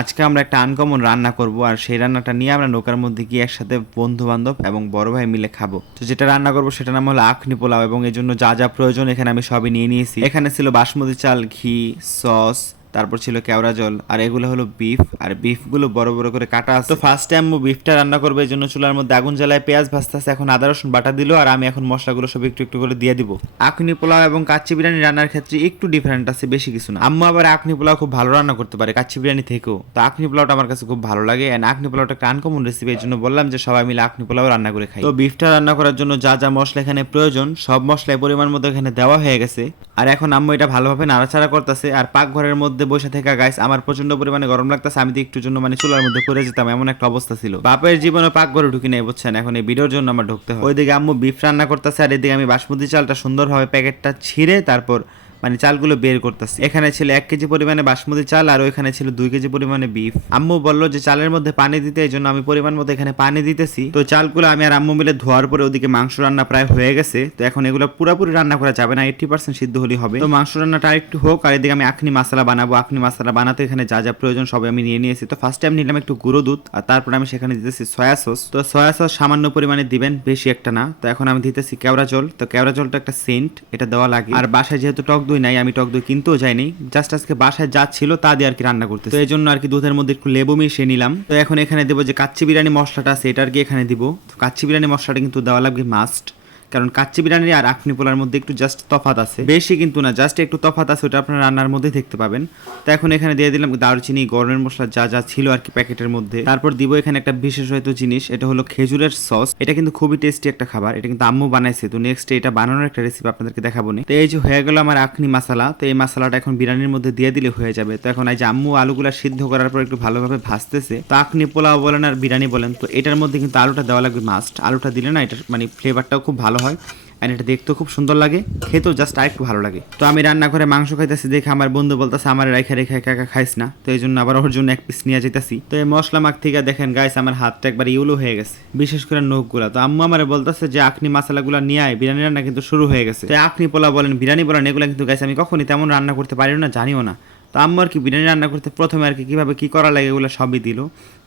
আজকে আমরা একটা আনকমন রান্না করব, আর সেই রান্নাটা নিয়ে আমরা নৌকার মধ্যে গিয়ে একসাথে বন্ধু বান্ধব এবং বড় ভাই মিলে খাব। তো যেটা রান্না করব সেটা নাম হলো আখনি পোলাও এবং এর জন্য যা যা প্রয়োজন এখানে আমি সবই নিয়ে নিয়েছি। এখানে ছিল বাসমতি চাল, ঘি, সস তারপর ছিল কেওড়া জল আর এগুলো হলো বিফ আর বিফগুলো বড় বড় করে কাটা আছে। তো ফার্স্ট টাইম বিফটা রান্না করবে এই জন্য চুলার মধ্যে আগুন জ্বালায় পেঁয়াজ ভাজতেছে এখন আদা রসুন বাটা দিল আর আমি এখন মশলাগুলো সব একটু একটু করে দিয়ে দিব। আখনি পোলাও এবং কাচ্চি বিরিয়ানি রান্নার ক্ষেত্রে একটু ডিফারেন্ট আছে বেশি কিছু না। আম্মু আবার আখনি পোলাও খুব ভালো রান্না করতে পারে কাচ্চি বিরিয়ানি থেকেও। তো আখনি পোলাওটা আমার কাছে খুব ভালো লাগে এন্ড আখনি পোলাওটা আনকমন রেসিপি এই জন্য বললাম যে সবাই মিলে আখনি পোলাও রান্না করে খাই। তো বিফটা রান্না করার জন্য যা যা মশলা এখানে প্রয়োজন সব মশলাই পরিমাণ মতো এখানে দেওয়া হয়ে গেছে। আর এখন আম্মু এটা ভালোভাবে নাড়াচাড়া করতেছে আর পাকঘরের মধ্যে বসে থাকা, গাইস, আমার প্রচণ্ড পরিমাণে গরম লাগতেছে, আমি তো একটু জন্য মানে চুলার মধ্যে পড়ে যেতাম। এমন একটা অবস্থা ছিল। বাপের জীবনে পাক পাকঘরে ঢুকি নাই, বুঝছেন? এখন এই ভিডিওর জন্য আমার ঢুকতে হয় ওইদিকে আম্মু বিফ রান্না করতেছে, আর এদিকে আমি বাসমতি চালটা সুন্দরভাবে প্যাকেটটা ছিঁড়ে তারপর মানে চালগুলো বের করতেছে। এখানে ছিল এক কেজি পরিমাণে বাসমতি চাল আর ওইখানে ছিল দুই কেজি পরিমাণে বিফ। আম্মু বলল যে, চালের মধ্যে পানি দিতে, এই জন্য আমি পরিমাণ মতো এখানে পানি দিতেছি। তো চালগুলো আমি আর আম্মু মিলে ধোয়ার পরে ওদিকে মাংস রান্না প্রায় হয়ে গেছে। তো এখন এগুলো পুরোপুরি রান্না করা যাবে না এইটি পার্সেন্ট সিদ্ধ হলেই হবে। তো মাংস রান্নাটা একটু হোক, আর এদিকে আমি আখনি মশলা বানাবো। আখনি মশলা বানাতে এখানে যা যা প্রয়োজন সবই আমি নিয়ে নিয়েছি। তো ফার্স্ট টাইম নিলাম একটু গুঁড়ো দুধ, আর তারপর আমি সেখানে দিতেছি সয়া সস। তো সয়া সস সামান্য পরিমাণে দিবেন, বেশি একটা না। তো এখন আমি দিতেছি কেওড়া জল। তো কেওড়া জলটা একটা সেন্ট, এটা দেওয়া লাগে। আর বাসায় যেহেতু টক দই নাই, আমি টক দই কিনতেও যাইনি। জাস্ট আজকে বাসায় যা ছিল তা দিয়ে আর কি রান্না করতে তো এই জন্য আর কি দুধের মধ্যে একটু লেবু মিশিয়ে নিলাম। তো এখন এখানে দেবো যে কাচ্চি বিরিয়ানি মশলাটা আছে, এটা আর কি এখানে দিব। তো কাচ্চি বিরিয়ানি মশলাটা কিন্তু দেওয়া লাগবে মাস্ট কারণ কাচ্চি বিরিয়ানি আর আখনি পোলার মধ্যে একটু জাস্ট তফাত আছে। বেশি কিন্তু না জাস্ট একটু তফাত আছে, ওটা আপনার রান্নার মধ্যে দেখতে পাবেন। তো এখন এখানে দিয়ে দিলাম দারুচিনি, গরমের মশলা যা যা ছিল আর কি প্যাকেটের মধ্যে। তারপর দিব এখানে একটা বিশেষ হয়তো জিনিস, এটা হলো খেজুরের সস। এটা কিন্তু খুবই টেস্টি একটা খাবার, এটা কিন্তু আম্মু বানাইছে। তো নেক্সট এটা বানানোর একটা রেসিপি আপনাদেরকে দেখাবো তো এই যে হয়ে গেল আমার আখনি মশলা, তো এই মশলাটা এখন বিরিয়ানির মধ্যে দিয়ে দিলে হয়ে যাবে। তো এখন এই যে আম্মু আলুগুলা সিদ্ধ করার পর একটু ভালোভাবে ভাজতেছে। তো আখনি পোলাও বলেন আর বিরিয়ানি বলেন, তো এটার মধ্যে কিন্তু আলুটা দেওয়া লাগবে মাস্ট আলুটা দিলে না এটার মানে ফ্লেভারটাও খুব ভালো হয় আর এটা দেখতেও খুব সুন্দর লাগে, খেতেও জাস্ট আরেকটু ভালো লাগে। তো আমি রান্না করে মাংস খাইতেছি, দেখে আমার বন্ধু বলতেছে, আমার রেখে রেখে একা খাইস না। তো এই জন্য আবার ওর জন্য এক পিস নিয়ে যেতেছি তো এই মশলা মাখ থেকে দেখেন গাইস আমার হাতটা একবার ইউলো হয়ে গেছে, বিশেষ করে নখগুলা। তো আম্মু আমার বলতেছে যে আখনি মশলাগুলো নিয়ে আয়, বিরিয়ানি রান্না কিন্তু শুরু হয়ে গেছে। তো আখনি পোলা বলেন, বিরিয়ানি বলেন, এগুলো কিন্তু গাইস আমি কখনই তেমন রান্না করতে পারি না, জানিও না। তো আম্মু আর কি বিরিয়ানি রান্না করতে প্রথমে আর কি কীভাবে কী করা লাগে এগুলো সবই দিল।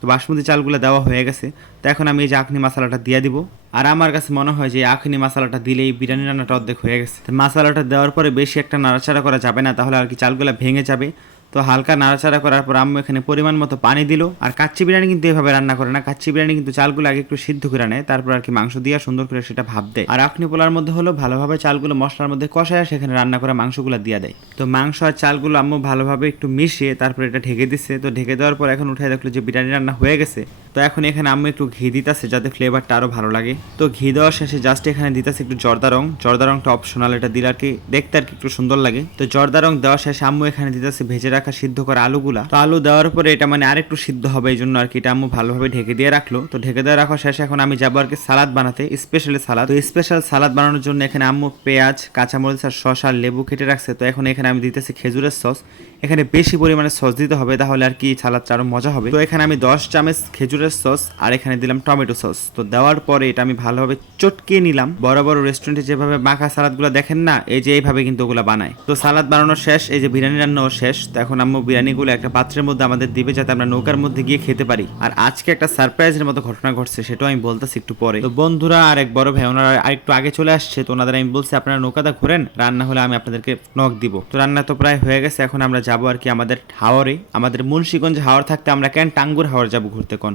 তো বাসমতি চালগুলো দেওয়া হয়ে গেছে। তো এখন আমি এই যে আখনি মশালাটা দিয়ে দিব। আর আমার কাছে মনে হয় যে আখনি মশলাটা দিলেই বিরিয়ানি রান্নাটা অর্ধেক হয়ে গেছে। তো মশলাটা দেওয়ার পরে বেশি একটা নাড়াচাড়া করা যাবে না, তাহলে আর কি চালগুলো ভেঙে যাবে। তো হালকা নাড়াচাড়া করার পর আম্মু এখানে পরিমাণ মতো পানি দিল। আর কাচ্চি বিরিয়ানি কিন্তু এভাবে রান্না করে না। কাচ্চি বিরিয়ানি কিন্তু চালগুলো আগে একটু সিদ্ধ করে নেয়, তারপর আর কি মাংস দিয়ে সুন্দর করে সেটা ভাব দেয়। আর আখনি পোলার মধ্যে হলো ভালোভাবে চালগুলো মশলার মধ্যে কষায় সেখানে রান্না করা মাংসগুলো দিয়ে দেয়। তো মাংস আর চালগুলো আম্মু ভালোভাবে একটু মিশিয়ে তারপর এটা ঢেকে দিচ্ছে। তো ঢেকে দেওয়ার পর এখন উঠে দেখল যে বিরিয়ানি রান্না হয়ে গেছে। তো এখন এখানে আম্মু একটু ঘি দিতেছে যাতে ফ্লেভারটা আরও ভালো লাগে। তো ঘি দেওয়ার শেষে জাস্ট এখানে দিতেছে একটু জর্দা রং। জর্দা রংটা অপশনাল এটা দিলে আর কি দেখতে আর কি একটু সুন্দর লাগে। তো জর্দা রং দেওয়ার শেষে আম্মু এখানে দিতেছে ভেজে রাখা সিদ্ধ করা আলুগুলা। তো আলু দেওয়ার পরে এটা মানে আরেকটু সিদ্ধ হবে এই জন্য আর কি, এটা আম্মু ভালোভাবে ঢেকে দিয়ে রাখল। তো ঢেকে দিয়ে রাখার শেষে এখন আমি যাব আর কি সালাদ বানাতে স্পেশালি সালাদ। তো স্পেশাল সালাদ বানানোর জন্য এখানে আম্মু পেঁয়াজ, কাঁচামরিচ আর শসা, লেবু কেটে রাখছে। তো এখন এখানে আমি দিতেছি খেজুরের সস এখানে বেশি পরিমাণে সস দিতে হবে, তাহলে আর কি সালাদটা আরও মজা হবে। তো এখানে আমি দশ চামচ খেজুরের সস আর এখানে দিলাম টমেটো সস। তো দেওয়ার পরে এটা আমি ভালোভাবে চটকে নিলাম। বড় বড় রেস্টুরেন্টে যেভাবে মাখা সালাদগুলো দেখেন না, এই যে এইভাবে কিন্তু ওগুলো বানায়। তো সালাদ বানানো শেষ, এই যে বিরিয়ানি রান্নাও শেষ। তো এখন আম্মু বিরিয়ানিগুলো একটা পাত্রের মধ্যে আমাদের দিবে যাতে আমরা নৌকার মধ্যে গিয়ে খেতে পারি। আর আজকে একটা সারপ্রাইজের মতো ঘটনা ঘটছে, সেটাও আমি বলতেছি একটু পরে। তো বন্ধুরা, আর এক বড় ভাই, ওনারা আরেকটু আগে চলে আসছে, তো ওনাদের আমি বলছি, আপনারা নৌকাটা ঘোরেন, রান্না হলে আমি আপনাদেরকে নখ দিব। তো রান্না তো প্রায় হয়ে গেছে, এখন আমরা যাব আর কি আমাদের হাওরে। আমাদের মুন্সিগঞ্জ হাওর থাকতে আমরা কেন টাঙ্গুর হাওর যাব ঘুরতে কোন?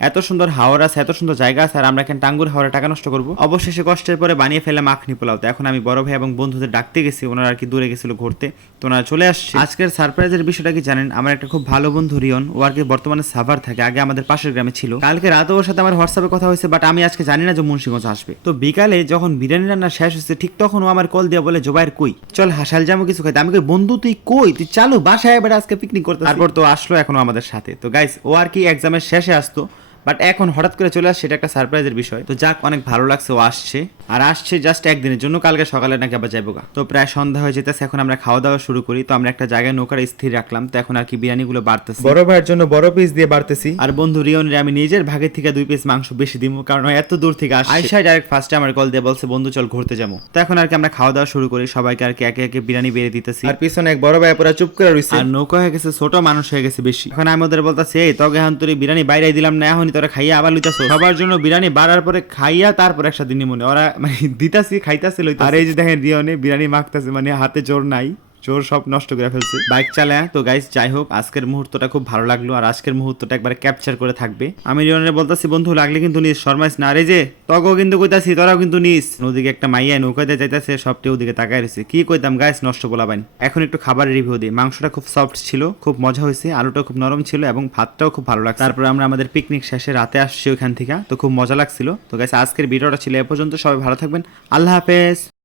এত সুন্দর হাওর আছে, এত সুন্দর জায়গা আছে, আর আমরা কেন টাঙ্গুর হাওরে টাকা নষ্ট করব। অবশেষে কষ্টের পরে বানিয়ে ফেললাম আখনি পোলাও। তো এখন আমি বড় ভাই এবং বন্ধুদের ডাকতে গেছি, ওনারা আর কি দূরে গেছিল ঘুরতে। তো ওনারা চলে আসছে। আজকের সারপ্রাইজের বিষয়টা কি জানেন? আমার একটা খুব ভালো বন্ধু রিয়ন, ও আর কি বর্তমানে সাভার থাকে, আগে আমাদের পাশের গ্রামে ছিল। কালকে রাতে ওর সাথে আমার হোয়াটসঅ্যাপে কথা হয়েছে বাট আমি আজকে জানি না যে মুন্সিগঞ্জ আসবে। তো বিকালে যখন বিরিয়ানি রান্না শেষ হচ্ছে ঠিক তখন ও আমার কল দিয়ে বলে জোবাইর কই? চল, হাসাল যাব কিছু খাইতে। আমি কই, বন্ধু, তুই কই? তুই চালু, বাসায় এবার আজকে পিকনিক করতে তারপর তো আসলো এখনও আমাদের সাথে। তো গাইস ও আর কি এক্সামের শেষে আসতো। বাট এখন হঠাৎ করে চলে আসছে এটা একটা সারপ্রাইজের বিষয়। তো যাক অনেক ভালো লাগছে ও আসছে। আর আসছে জাস্ট একদিনের জন্য কালকে সকালে নাকি আবার যাব। তো প্রায় সন্ধ্যা হয়ে যেতেছে এখন আমরা খাওয়া দাওয়া শুরু করি। তো আমরা একটা জায়গায় নৌকার স্থির রাখলাম তো এখন আর কি বিরিয়ানিগুলো বাড়তেছে। বড় ভাইয়ের জন্য বড় পিস দিয়ে বাড়তেছি। আর বন্ধু রিয়নের আমি নিজের ভাগের থেকে দুই পিস মাংস বেশি দিব কারণ এত দূর থেকে আসছে। আইসা ডাইরেক্ট ফার্স্টে আমার কল দিয়ে বলছে বন্ধু চল ঘুরতে যাব। তো এখন আর কি আমরা খাওয়া দাওয়া শুরু করি সবাইকে আর কি একে একে বিরিয়ানি বেড়ে দিতেছি। আর পিছনে এক বড় ভাই পুরো চুপ করে রইছে। আর নৌকা হয়ে গেছে ছোট মানুষ হয়ে গেছে বেশি। এখন আমি ওদের বলতেছি এই তোকে এখন তোর বিরিয়ানি বাইরে দিলাম না এখনই তোরা খাইয়া আবার লইতাছ? সবার জন্য বিরিয়ানি বাড়ার পরে খাইয়া তারপর একসাথে নিমনে। ওরা মানে দিতাছি খাইতাছে লইতাছে। আর এই যে দেখেন রিয়নে বিরিয়ানি মাখতাছে মানে হাতে জোর নাই। জোর সব নষ্ট করে ফেলছে। বাইক চালায়। তো গাইস যাই হোক, আজকের মুহূর্তটা খুব ভালো লাগল আর আজকের মুহূর্তটা একবার ক্যাপচার করে থাকবে। আমি রিয়নের বলতাছি, বন্ধু, লাগলে কিন্তু নিস, শর্মাইস না। রে যে তগও কিন্তু কইতাছি, তোরাও কিন্তু নিস। নদীকে একটা মাইয়া নৌকাতে যাইতাছে, সবটি ওদিকে তাকায় রয়েছে কি কইতাম গাইস নষ্ট বলাবাইন এখন একটু খাবার রিভিউ দিই। মাংসটা খুব সফট ছিল, খুব মজা হয়েছে আলুটা খুব নরম ছিল এবং ভাতটাও খুব ভালো লাগছে। তারপরে আমরা আমাদের পিকনিক শেষে রাতে আসছি ওইখান থেকে, তো খুব মজা লাগছিল। তো গাইস আজকের ভিডিওটা ছিল এ পর্যন্ত। সবাই ভালো থাকবেন। আল্লাহ হাফেজ।